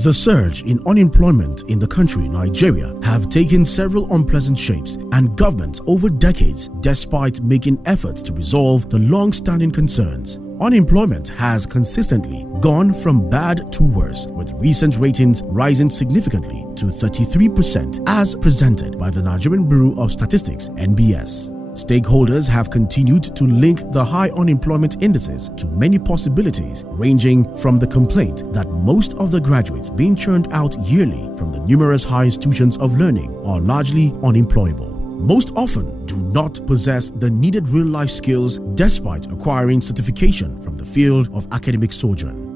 The surge in unemployment in the country, Nigeria, have taken several unpleasant shapes, and governments over decades, despite making efforts to resolve the long-standing concerns. Unemployment has consistently gone from bad to worse, with recent ratings rising significantly to 33% as presented by the Nigerian Bureau of Statistics (NBS). Stakeholders have continued to link the high unemployment indices to many possibilities, ranging from the complaint that most of the graduates being churned out yearly from the numerous high institutions of learning are largely unemployable. Most often do not possess the needed real-life skills despite acquiring certification from the field of academic sojourn.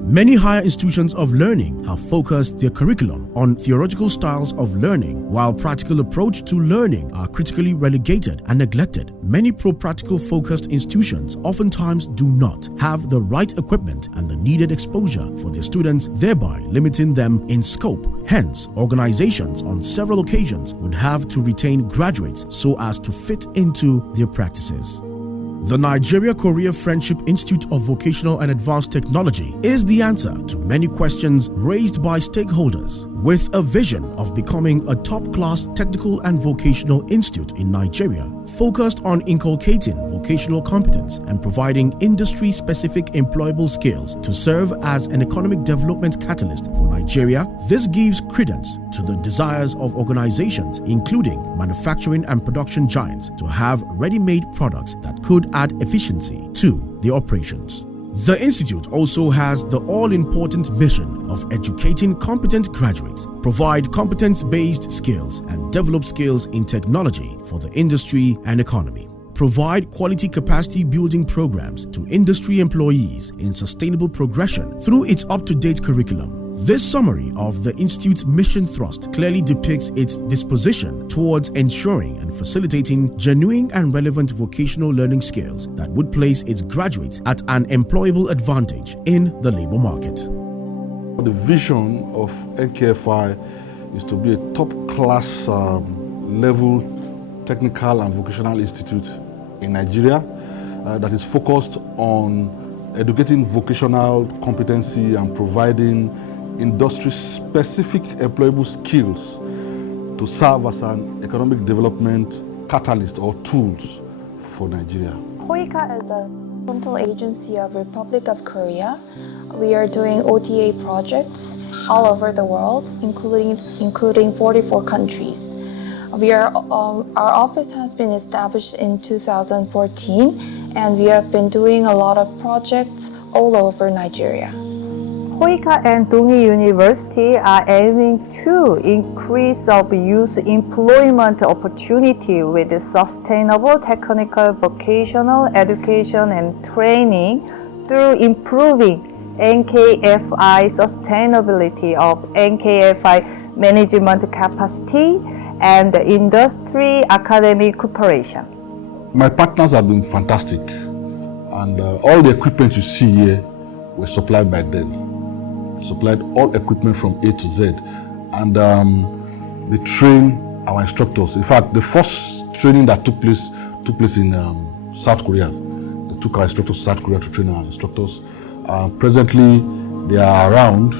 Many higher institutions of learning have focused their curriculum on theoretical styles of learning, while practical approach to learning are critically relegated and neglected. Many pro-practical focused institutions oftentimes do not have the right equipment and the needed exposure for their students, thereby limiting them in scope. Hence, organizations on several occasions would have to retain graduates so as to fit into their practices. The Nigeria-Korea Friendship Institute of Vocational and Advanced Technology is the answer to many questions raised by stakeholders, with a vision of becoming a top-class technical and vocational institute in Nigeria, focused on inculcating vocational competence and providing industry-specific employable skills to serve as an economic development catalyst for Nigeria. This gives credence to the desires of organizations, including manufacturing and production giants, to have ready-made products that could add efficiency to their operations. The institute also has the all-important mission of educating competent graduates, provide competence-based skills, and develop skills in technology for the industry and economy. Provide quality capacity building programs to industry employees in sustainable progression through its up-to-date curriculum. This summary of the Institute's mission thrust clearly depicts its disposition towards ensuring and facilitating genuine and relevant vocational learning skills that would place its graduates at an employable advantage in the labor market. The vision of NKFI is to be a top-class level technical and vocational institute in Nigeria that is focused on educating vocational competency and providing industry-specific employable skills to serve as an economic development catalyst or tools for Nigeria. KOICA is a central agency of Republic of Korea. We are doing ODA projects all over the world, including 44 countries. Our office has been established in 2014, and we have been doing a lot of projects all over Nigeria. KOICA and Dongi University are aiming to increase of youth employment opportunity with sustainable technical vocational education and training through improving NKFI sustainability of NKFI management capacity and industry academic cooperation. My partners have been fantastic, and all the equipment you see here were supplied by them. Supplied all equipment from A to Z, and they train our instructors. In fact, the first training that took place in South Korea. They took our instructors to South Korea to train our instructors. Presently, they are around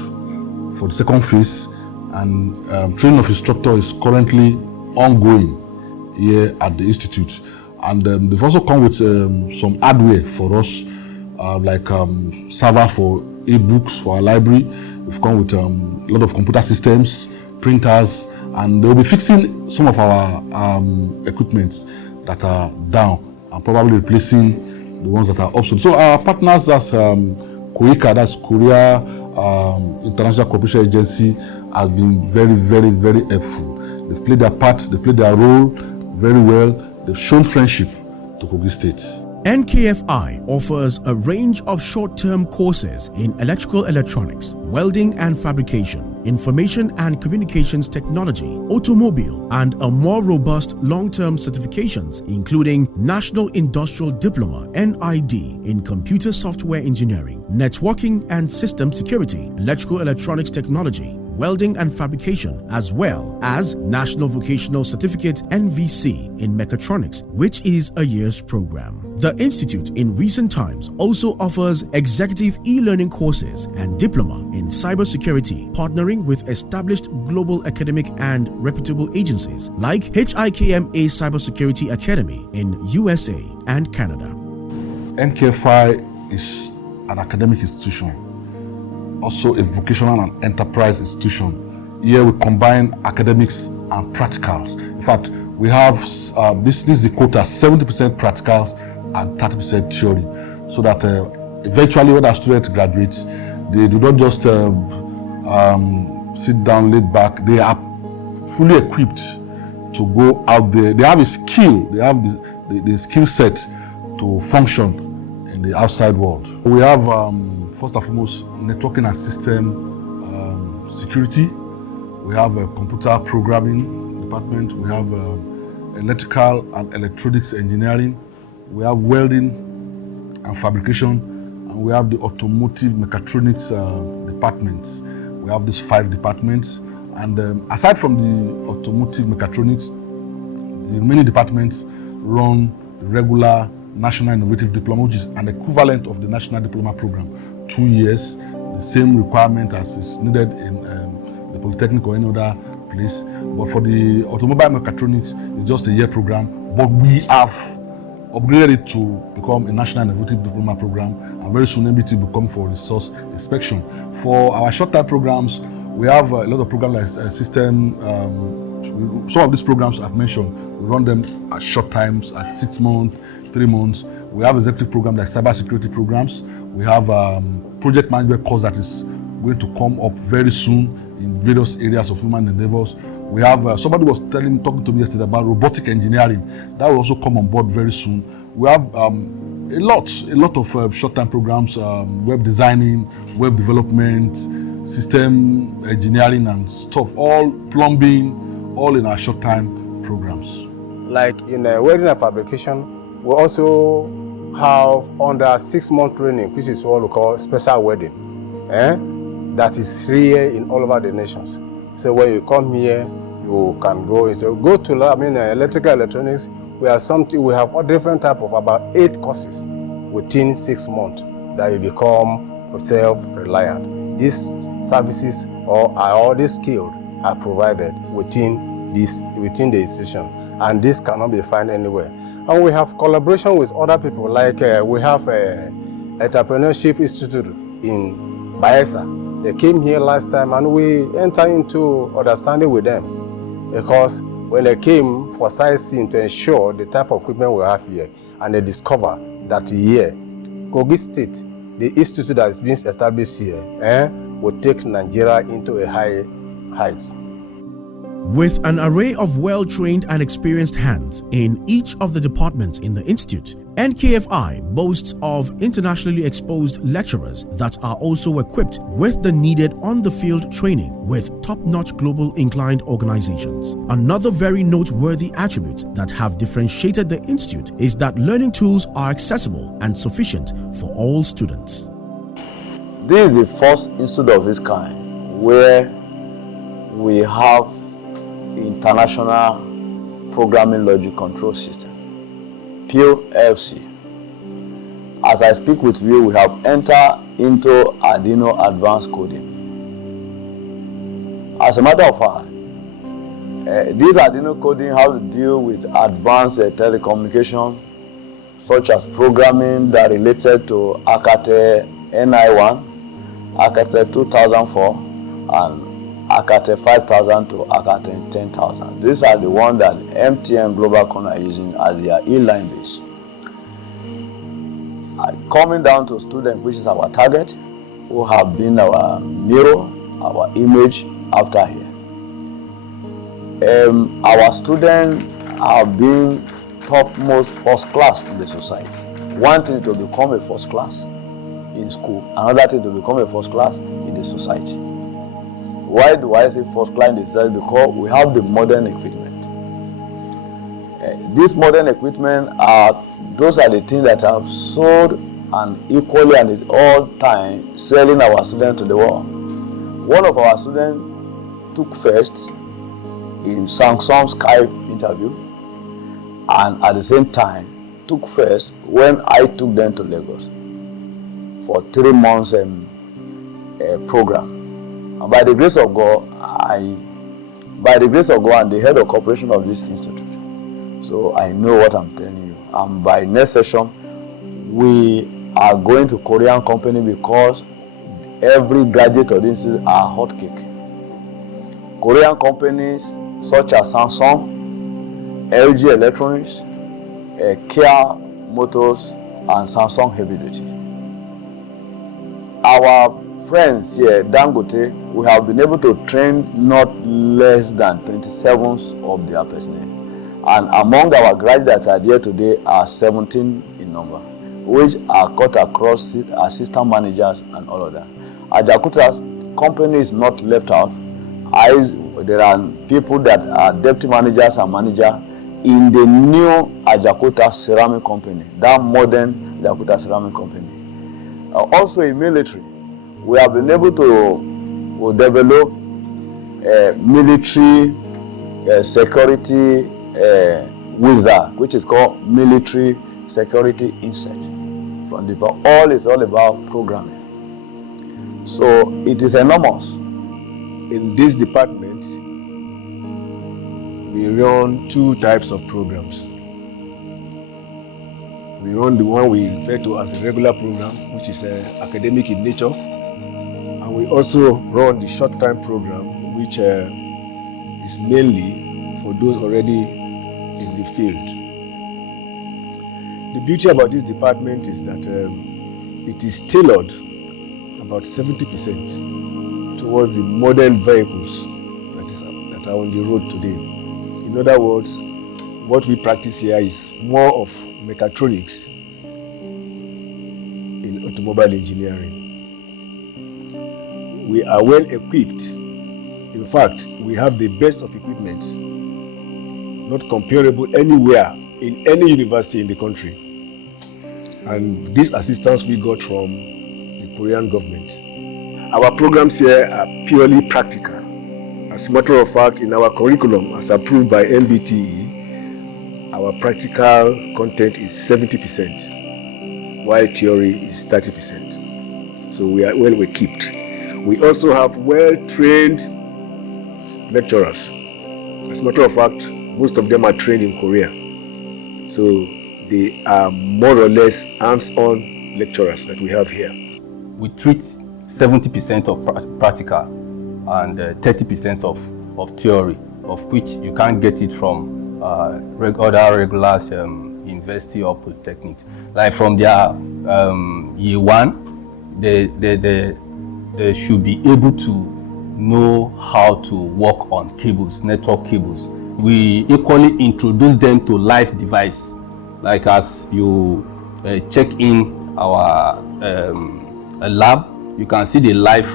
for the second phase, and training of instructor is currently ongoing here at the institute. And they've also come with some hardware for us, like server for e-books for our library. We've come with a lot of computer systems, printers, and they'll be fixing some of our equipments that are down and probably replacing the ones that are obsolete. So our partners, as KOICA, that's Korea International Cooperation Agency, have been very, very, very helpful. They've played their part, they played their role very well. They've shown friendship to Kogi State. NKFI offers a range of short-term courses in electrical electronics, welding and fabrication, information and communications technology, automobile, and a more robust long-term certifications, including National Industrial Diploma (NID) in computer software engineering, networking and system security, electrical electronics technology, welding and fabrication, as well as National Vocational Certificate (NVC) in mechatronics, which is a year's program. The institute in recent times also offers executive e-learning courses and diploma in cybersecurity, partnering with established global academic and reputable agencies like HIKMA Cybersecurity Academy in USA and Canada. NKFI is an academic institution, also a vocational and enterprise institution. Here we combine academics and practicals. In fact, we have this is the quota: 70% practicals and 30% theory, so that eventually when our students graduate, they do not just sit down laid back. They are fully equipped to go out there. They have a skill, they have the skill set to function in the outside world. We have first and foremost networking and system security. We have a computer programming department. We have electrical and electronics engineering. We have welding and fabrication, and we have the automotive mechatronics departments. We have these 5 departments, and aside from the automotive mechatronics, the remaining departments run the regular National Innovative Diploma, which is an equivalent of the National Diploma Program, 2 years, the same requirement as is needed in the Polytechnic or any other place. But for the automobile mechatronics, it's just a year program, but we have upgraded it to become a National Innovative Diploma Program, and very soon MBT will come for resource inspection. For our short-term programs, we have a lot of programs like system. Some of these programs I've mentioned, we run them at short times, at 6 months, 3 months. We have executive programs like cybersecurity programs. We have project management course that is going to come up very soon in various areas of human endeavors. We have somebody was talking to me yesterday about robotic engineering. That will also come on board very soon. We have a lot of short-term programs, web designing, web development, system engineering and stuff, all plumbing, all in our short-time programs. Like in welding and fabrication, we also have under 6-month training, which is what we call special welding. That is free in all over the nations. So when you come here, you can go to electrical electronics. We have a different type of about 8 courses within 6 months that you become self-reliant. These services or all these skills are provided within the institution, and this cannot be found anywhere. And we have collaboration with other people, like we have an entrepreneurship institute in Bayelsa. They came here last time, and we entered into understanding with them, because when they came for sightseeing to ensure the type of equipment we have here, and they discover that here, Kogi State, the institute that is being established here, will take Nigeria into a high height. With an array of well-trained and experienced hands in each of the departments in the institute, NKFI boasts of internationally exposed lecturers that are also equipped with the needed on-the-field training with top-notch global inclined organizations. Another very noteworthy attribute that have differentiated the institute is that learning tools are accessible and sufficient for all students. This is the first institute of its kind where we have International Programming Logic Control System, PLC. As I speak with you, we have entered into Arduino Advanced Coding. As a matter of fact, this Arduino coding has to deal with advanced telecommunication, such as programming that related to Alcatel NI1, Alcatel 2004, and Alcatel 5000 to Alcatel 10,000. These are the ones that MTN Global are using as their e-line base. Coming down to students, which is our target, who have been our mirror, our image after here. Our students have been topmost first class in the society. One thing to become a first class in school, another thing to become a first class in the society. Why do I say first class in the society? Because we have the modern equipment. These modern equipment those are the things that have sold and equally and is all time selling our students to the world. One of our students took first in Samsung's Skype interview, and at the same time took first when I took them to Lagos for 3 months program. And by the grace of God, I'm the head of corporation of this institute. So I know what I'm telling you. And by next session, we are going to Korean company because every graduate of this institute are hotcake. Korean companies such as Samsung, LG Electronics, Kia Motors, and Samsung Heavy Duty. Our friends here, Dangote, we have been able to train not less than 27 of their personnel. And among our graduates that are there today are 17 in number, which are cut across assistant managers and all of that. Ajaokutta's company is not left out. There are people that are deputy managers and manager in the new Ajaokutta ceramic company, that modern Ajaokutta ceramic company. Also in military, we have been able to develop military security wizard, which is called military security insert. From the all is all about programming. So it is enormous. In this department, we run 2 types of programs. We run the one we refer to as a regular program, which is academic in nature. And we also run the short-time program, which is mainly for those already in the field. The beauty about this department is that it is tailored about 70% towards the modern vehicles that are on the road today. In other words, what we practice here is more of mechatronics in automobile engineering. We are well equipped. In fact, we have the best of equipment, not comparable anywhere in any university in the country. And this assistance we got from the Korean government. Our programs here are purely practical. As a matter of fact, in our curriculum, as approved by NBTE, our practical content is 70%, while theory is 30%. So we are well equipped. We also have well-trained lecturers. As a matter of fact, most of them are trained in Korea. So they are more or less hands-on lecturers that we have here. We treat 70% of practical and 30% of theory, of which you can't get it from other regular university or polytechnic. Like from their year 1, they should be able to know how to work on cables, network cables. We equally introduce them to live device, like as you check in our lab, you can see the live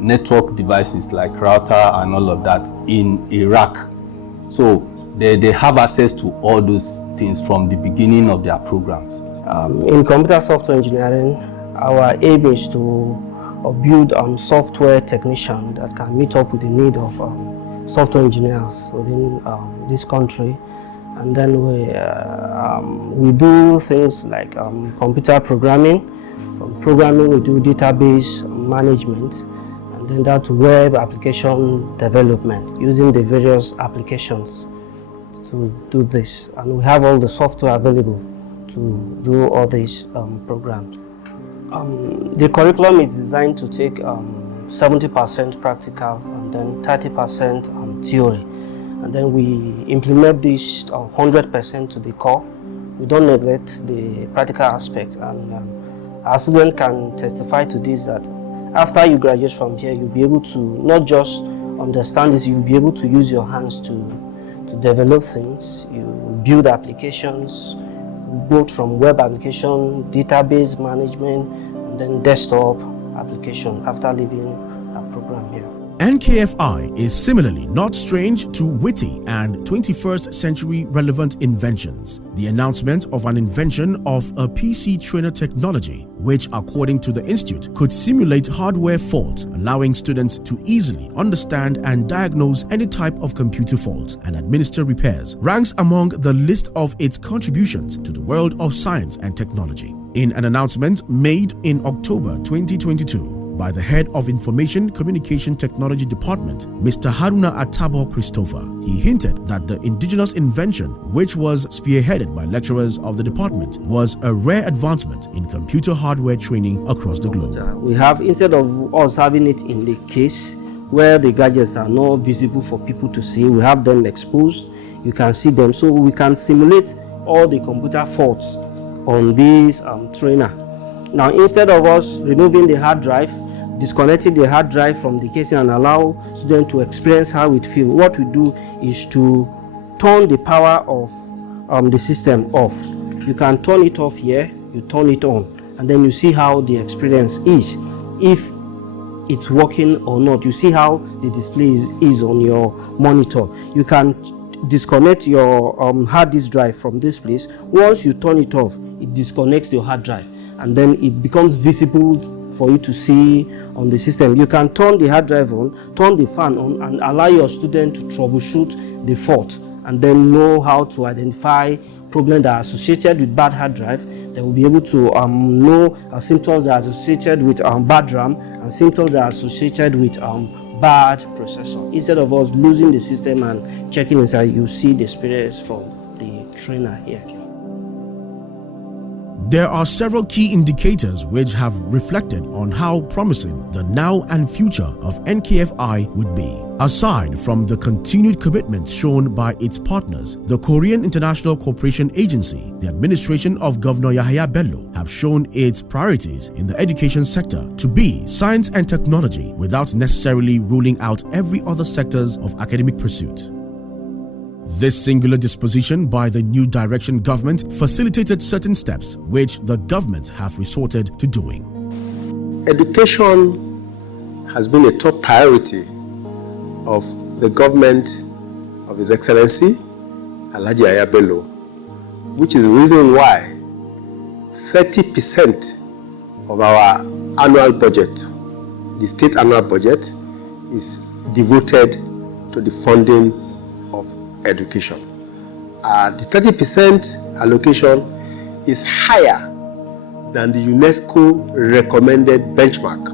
network devices like router and all of that in a rack. So they have access to all those things from the beginning of their programs. In computer software engineering, our aim is to build software technicians that can meet up with the need of software engineers within this country. And then we do things like computer programming. From programming, we do database management, and then that to web application development using the various applications to do this. And we have all the software available to do all these programs. The curriculum is designed to take 70% practical and then 30% theory. And then we implement this 100% to the core. We don't neglect the practical aspects, and our students can testify to this, that after you graduate from here, you'll be able to not just understand this, you'll be able to use your hands to develop things. You build applications, both from web application, database management, and then desktop application after leaving our program here. NKFI is similarly not strange to witty and 21st century relevant inventions. The announcement of an invention of a PC trainer technology, which according to the institute could simulate hardware faults, allowing students to easily understand and diagnose any type of computer fault and administer repairs, ranks among the list of its contributions to the world of science and technology. In an announcement made in October 2022, by the head of Information Communication Technology Department, Mr. Haruna Atabo Christopher, he hinted that the indigenous invention, which was spearheaded by lecturers of the department, was a rare advancement in computer hardware training across the globe. We have, instead of us having it in the case where the gadgets are not visible for people to see, we have them exposed. You can see them, so we can simulate all the computer faults on this trainer. Now, instead of us removing the hard drive, disconnecting the hard drive from the casing and allow students to experience how it feels, what we do is to turn the power of the system off. You can turn it off here, you turn it on, and then you see how the experience is. If it's working or not, you see how the display is on your monitor. You can disconnect your hard disk drive from this place. Once you turn it off, it disconnects your hard drive, and then it becomes visible for you to see on the system. You can turn the hard drive on, turn the fan on, and allow your student to troubleshoot the fault, and then know how to identify problems that are associated with bad hard drive. They will be able to know symptoms that are associated with bad RAM and symptoms that are associated with bad processor. Instead of us losing the system and checking inside, you see the experience from the trainer here. There are several key indicators which have reflected on how promising the now and future of NKFI would be. Aside from the continued commitment shown by its partners, the Korean International Cooperation Agency, the administration of Governor Yahaya Bello, have shown its priorities in the education sector to be science and technology without necessarily ruling out every other sectors of academic pursuit. This singular disposition by the new direction government facilitated certain steps which the government have resorted to doing. Education has been a top priority of the government of His Excellency Alhaji Yahaya Bello, which is the reason why 30% of our annual budget, the state annual budget, is devoted to the funding of education. The 30% allocation is higher than the UNESCO recommended benchmark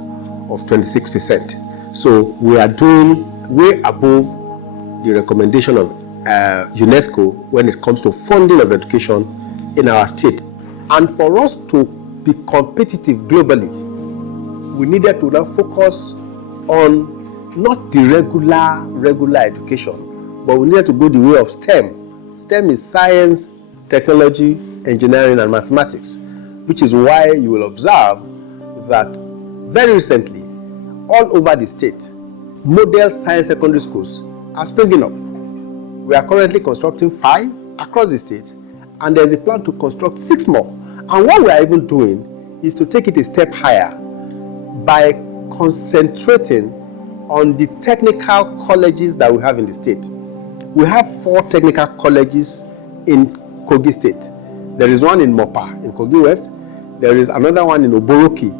of 26%. So we are doing way above the recommendation of UNESCO when it comes to funding of education in our state. And for us to be competitive globally, we needed to now focus on not the regular education, but we needed to go the way of STEM. STEM is science, technology, engineering, and mathematics, which is why you will observe that very recently, all over the state, model science secondary schools are springing up. We are currently constructing 5 across the state, and there's a plan to construct 6 more. And what we are even doing is to take it a step higher by concentrating on the technical colleges that we have in the state. We have 4 technical colleges in Kogi State. There is one in Mopa, in Kogi West. There is another one in Oboroki,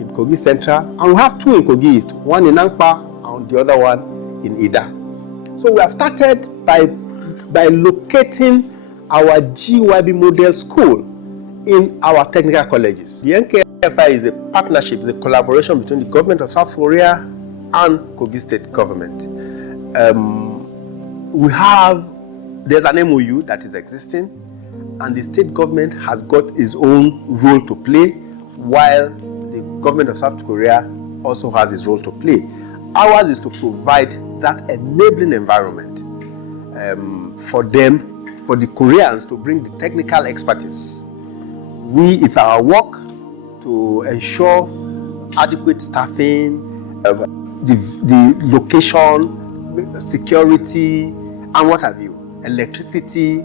in Kogi Central. And we have 2 in Kogi East, one in Angpa and the other one in Ida. So we have started by locating our GYB model school in our technical colleges. The NKFI is a partnership, it's a collaboration between the government of South Korea and Kogi State government. There's an MOU that is existing, and the state government has got its own role to play, while the government of South Korea also has its role to play. Ours is to provide that enabling environment for them, for the Koreans to bring the technical expertise. It's our work to ensure adequate staffing, the location, security, and what have you, electricity,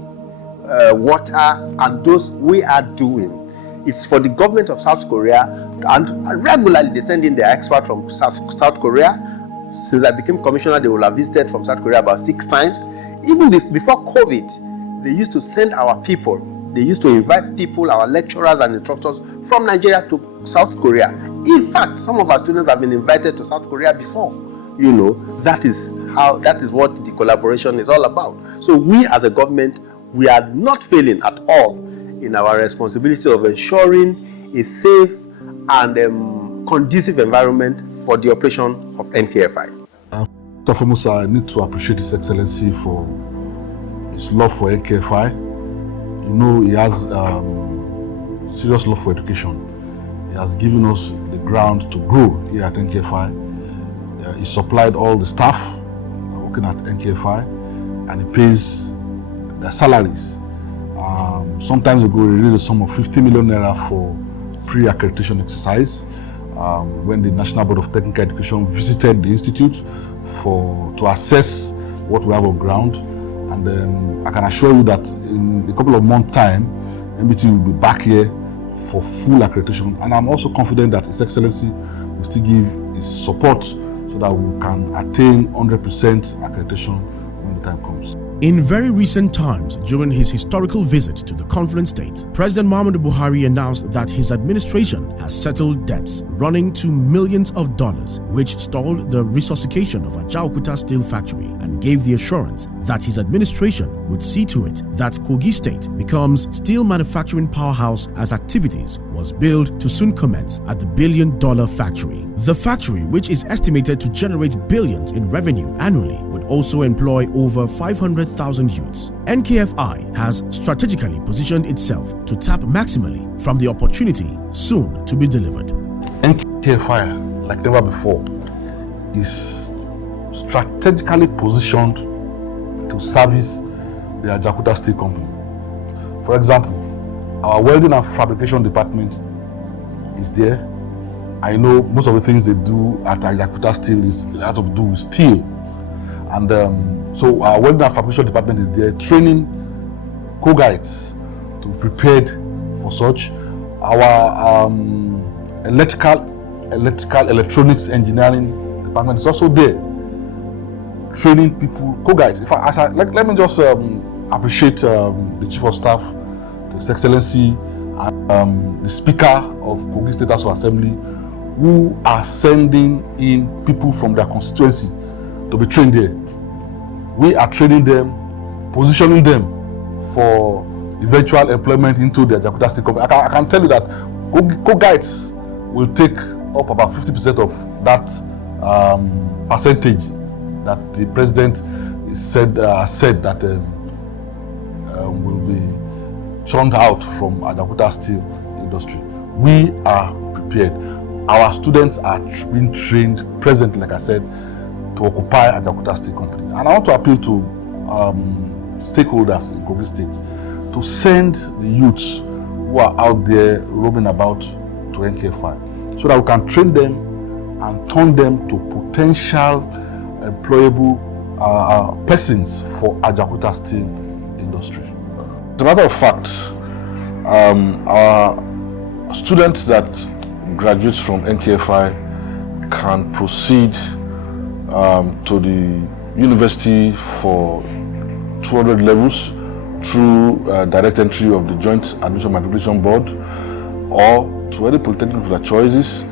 water, and those we are doing. It's for the government of South Korea, and regularly they send in their experts from South Korea since I became commissioner, they will have visited from South Korea about 6 times. Even before COVID, they used to send our people. They used to invite people, our lecturers and instructors from Nigeria to South Korea. In fact, some of our students have been invited to South Korea before. You know, that is what the collaboration is all about. So we as a government, we are not failing at all in our responsibility of ensuring a safe and conducive environment for the operation of NKFI. First and foremost, I need to appreciate His Excellency for his love for NKFI. You know, he has serious love for education. He has given us the ground to grow here at NKFI. He supplied all the staff working at NKFI, and he pays their salaries. Sometimes ago, he released a sum of 50 million naira for pre-accreditation exercise when the National Board of Technical Education visited the institute to assess what we have on ground. And I can assure you that in a couple of months' time, MBT will be back here for full accreditation. And I'm also confident that His Excellency will still give his support so that we can attain 100% accreditation when the time comes. In very recent times, during his historical visit to the confluent state, President Muhammadu Buhari announced that his administration has settled debts running to millions of dollars, which stalled the resuscitation of Ajaokuta Steel Factory, and gave the assurance that his administration would see to it that Kogi State becomes steel manufacturing powerhouse as activities was billed to soon commence at the billion-dollar factory. The factory, which is estimated to generate billions in revenue annually, would also employ over 500,000 youths. NKFI has strategically positioned itself to tap maximally from the opportunity soon to be delivered. NKFI, like never before, is strategically positioned to service the Ajaokuta Steel Company. For example, our welding and fabrication department is there. I know most of the things they do at Ajaokuta Steel has to do with steel. And so our welding and fabrication department is there, training Kogites to be prepared for such. Our electronics engineering department is also there, training people, Kogites. In fact, let me just appreciate the Chief of Staff, His Excellency, and the Speaker of Kogi State House of Assembly, who are sending in people from their constituency to be trained there. We are training them, positioning them for eventual employment into the Ajaokuta Steel Company. I can tell you that Kogites will take up about 50% of that percentage that the President said that will be churned out from Ajaokuta Steel industry. We are prepared. Our students are being trained presently, like I said, to occupy Ajaokuta Steel Company. And I want to appeal to stakeholders in Kogi State to send the youths who are out there roaming about to NKFI so that we can train them and turn them to potential employable persons for Ajaokuta Steel industry. As a matter of fact, our students that graduate from NKFI can proceed to the university for 200 levels through direct entry of the Joint Admission Matriculation Board, or to any polytechnic of their choices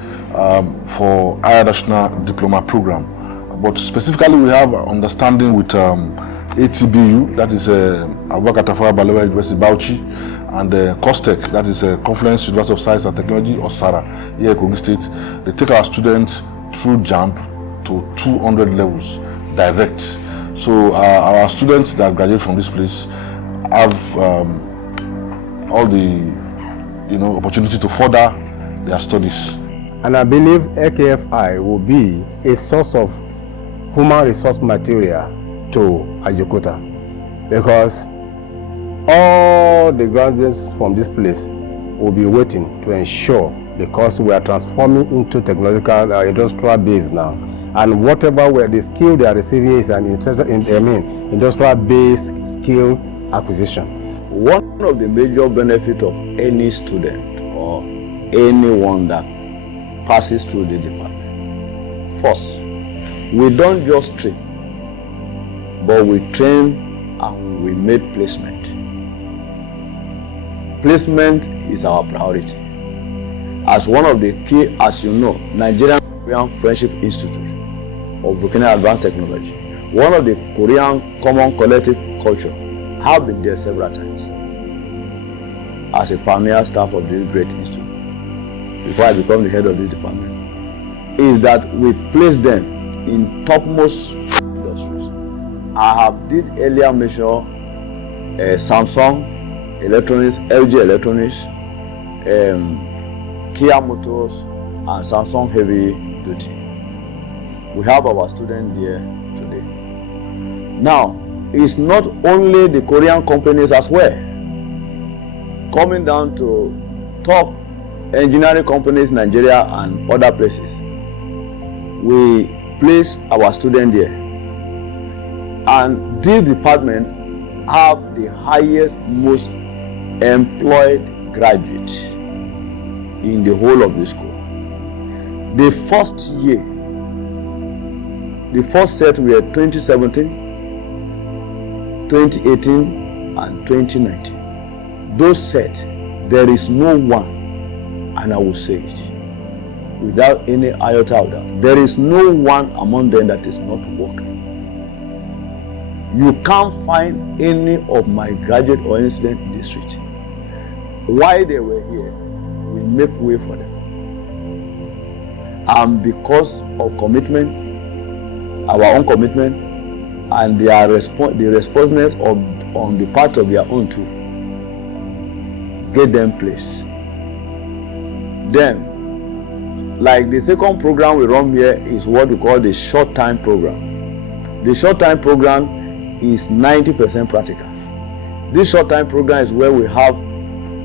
for higher national diploma program. But specifically, we have understanding with ATBU, that is Abubakar Tafawa Balewa University Bauchi, and COSTECH, that is Confluence University of Science and Technology, or SARA, here at Kogi State. They take our students through JAMB to 200 levels direct. So our students that graduate from this place have all the opportunity to further their studies. And I believe AKFI will be a source of human resource material to Ajaokuta, because all the graduates from this place will be waiting to ensure, because we are transforming into technological industrial base now, and whatever the skill they are receiving is an industrial based skill acquisition. One of the major benefits of any student or anyone that passes through the department, first, We don't just train, but we train and we make placement. Placement is our priority. As one of the key, as you know, Nigerian Korean Friendship Institute of Burkina Advanced Technology, one of the Korean Common Collective Culture, have been there several times as a pioneer staff of this great institute before I become the head of this department, is that we place them in topmost industries. I have did earlier mention Samsung Electronics, LG Electronics, Kia Motors, and Samsung Heavy Duty. We have our students there today. Now, it's not only the Korean companies as well. Coming down to top engineering companies in Nigeria and other places, we place our students there. And this department have the highest, most employed graduates in the whole of the school. The first year, the first set were 2017, 2018, and 2019. Those sets, there is no one, and I will say it without any iota of doubt, there is no one among them that is not working. You can't find any of my graduate or any student in the street. Why they were here, we make way for them. And because of commitment, our own commitment, and their the responsiveness on the part of their own too, get them placed. Then, like the second program we run here is what we call the short time program. The short time program is 90% practical. This short time program is where we have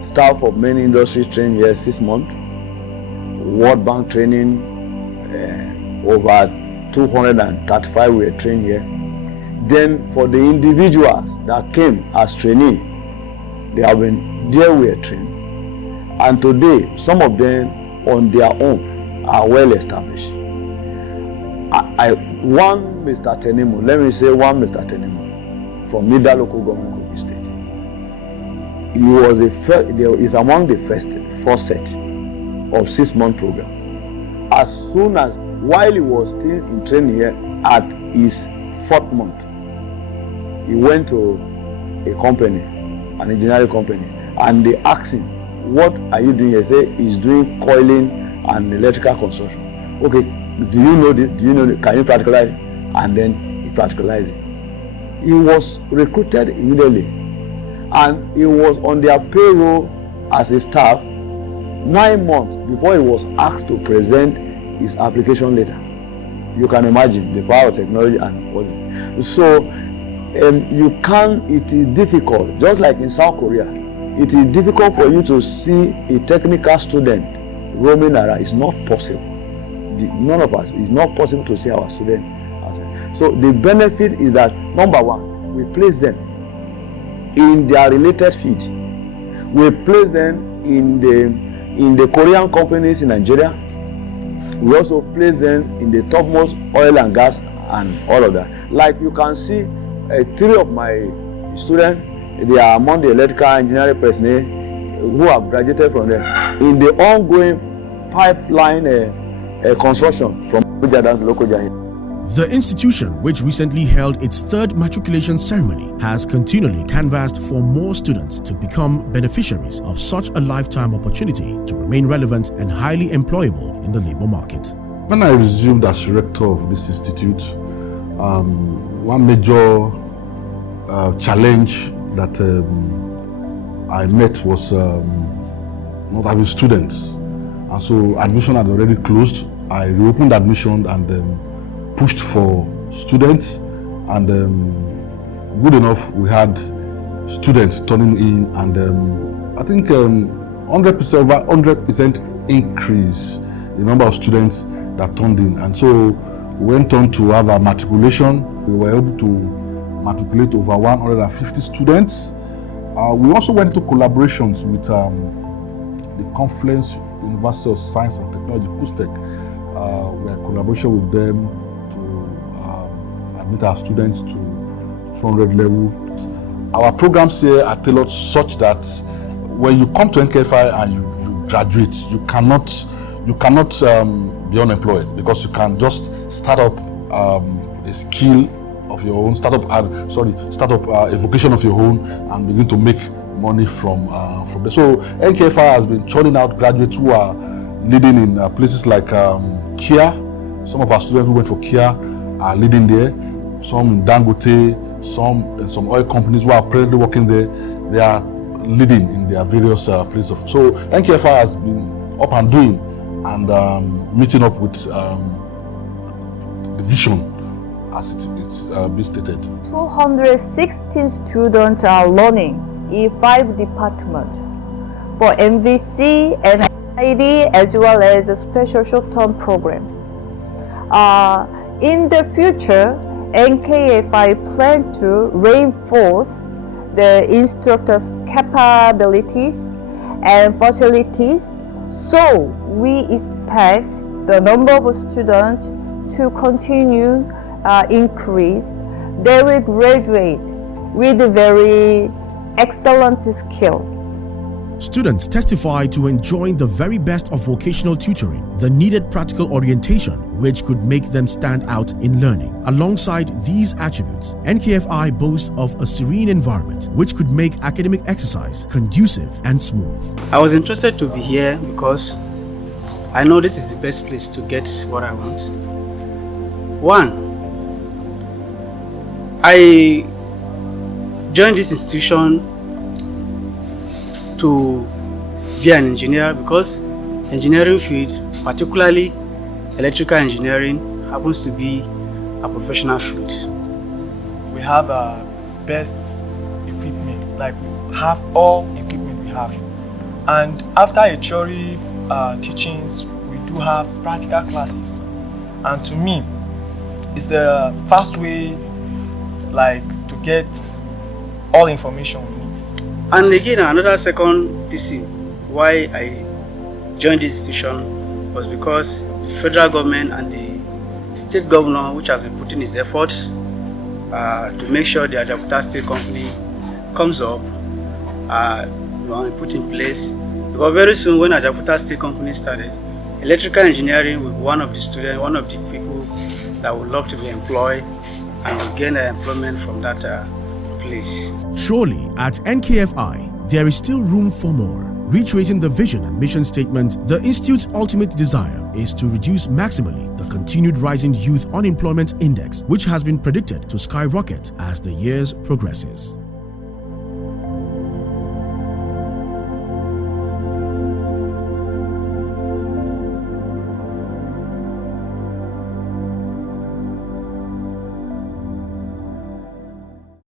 staff of many industries trained here 6 months, World Bank training, over 235 were trained here. Then for the individuals that came as trainees, they have been there, we are trained. And today, some of them on their own are well established. One Mr. Tenemo, let me say one Mr. Tenemo from Mida local government, Kogi State. He is among the first set of 6 month program. As soon as, while he was still in training here, at his 4th month, he went to a company, an engineering company, and they asked him, "What are you doing?" He said he's doing coiling and electrical construction. Okay, do you know this? Do you know this? Can you practicalize it? And then he practicalized it. He was recruited immediately, and he was on their payroll as a staff 9 months before he was asked to present his application letter. You can imagine the power of technology and all. So you can, it is difficult, just like in South Korea, it is difficult for you to see a technical student roaming around. It's not possible. None of us, it's not possible to see our student. So the benefit is that, number one, we place them in their related field. We place them in the Korean companies in Nigeria. We also place them in the topmost oil and gas and all of that. Like you can see, 3 of my students, they are among the electrical engineering personnel who have graduated from them in the ongoing pipeline construction from Jordan to local Jordan. The institution, which recently held its 3rd matriculation ceremony, has continually canvassed for more students to become beneficiaries of such a lifetime opportunity to remain relevant and highly employable in the labor market. When I resumed as rector of this institute, one major challenge that I met was not having students. And so admission had already closed. I reopened admission and pushed for students, and good enough, we had students turning in, and I think 100%, over 100% increase the number of students that turned in. And so we went on to have a matriculation. We were able to matriculate over 150 students. We also went into collaborations with the Confluence University of Science and Technology, PUSTEC. We had collaboration with them to admit our students to 200 level. Our programs here are tailored such that when you come to NKFI and you graduate, you cannot be unemployed, because you can just start up a skill of your own, start up a vocation of your own, and begin to make money from there. So NKFI has been churning out graduates who are leading in places like Kia. Some of our students who went for Kia are leading there. Some in Dangote, some in some oil companies who are currently working there. They are leading in their various places. So NKFI has been up and doing and meeting up with the vision as it's been stated. 216 students are learning in 5 departments for MVC and ID, as well as the special short-term program. In the future, NKFI plan to reinforce the instructors' capabilities and facilities, so we expect the number of students to continue increase. They will graduate with a very excellent skill. Students testify to enjoying the very best of vocational tutoring, the needed practical orientation, which could make them stand out in learning. Alongside these attributes, NKFI boasts of a serene environment, which could make academic exercise conducive and smooth. I was interested to be here because I know this is the best place to get what I want. One, I joined this institution to be an engineer because engineering field, particularly electrical engineering, happens to be a professional field. We have best equipment, like we have all equipment we have. And after a theory teachings, we do have practical classes. And to me, it's the fast way to get all information we need. And again, another second reason why I joined this institution was because the federal government and the state governor, which has been putting his efforts to make sure the Ajaokuta State Company comes up, put in place. Because very soon, when Ajaokuta State Company started, electrical engineering will be one of the people that would love to be employed and will gain employment from that place. Surely, at NKFI, there is still room for more. Reiterating the vision and mission statement, the Institute's ultimate desire is to reduce maximally the continued rising youth unemployment index, which has been predicted to skyrocket as the years progresses.